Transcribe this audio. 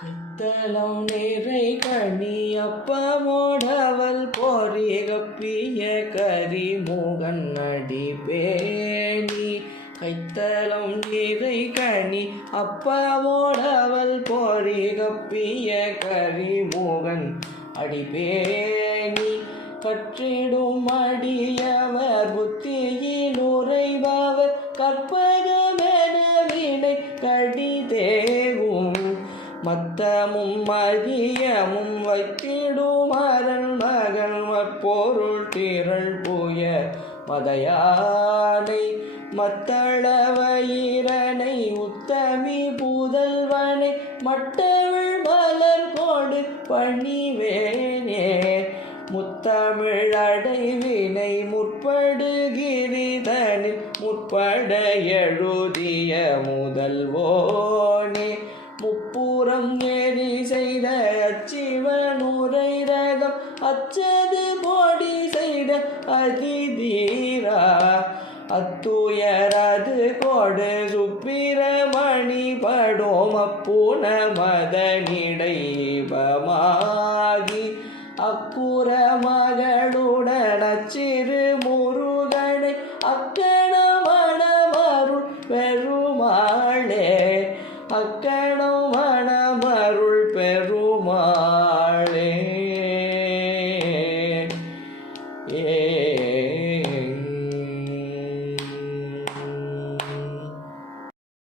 கைத்தலம் நிறை கனி அப்பமோடவல் பொறி கப்பிய கரிமுகன் அடி பேணி. கைத்தலம் நிறை கனி அப்பமோடவல் பொறி கப்பிய கரிமுகன் அடி பேணி. கற்றிடும் அடியவர் புத்தியில் உரைபவர் கற்பகமென வினை கடிதேகும். மத்தமும் மதியமும் வைத்திடும் அரண் மகன் பொருள் திரள் புய மதையானை. மத்தளவயிரனை உத்தமி புதல்வனை மட்டவிழ் மலர் கொடு பணிவேனே. முத்தமிழ் அடைவினை முற்படுகிரிதனில் முற்பட எழுதிய முதல்வோனே. முப்புறம் ஏறி செய்த அச்சிவனுரை ரகம் அச்சது போடி செய்த அதிதீரா. அத்துயரது கொடு சுப்பிரமணி படோம் அப்புன மதனிடைபமாகி. அப்புற மகளுடன் அச்சிறு முருகனை அக்கணமணமருள் பெருமாளே. அக்கணமணமருள் பெருமாள்.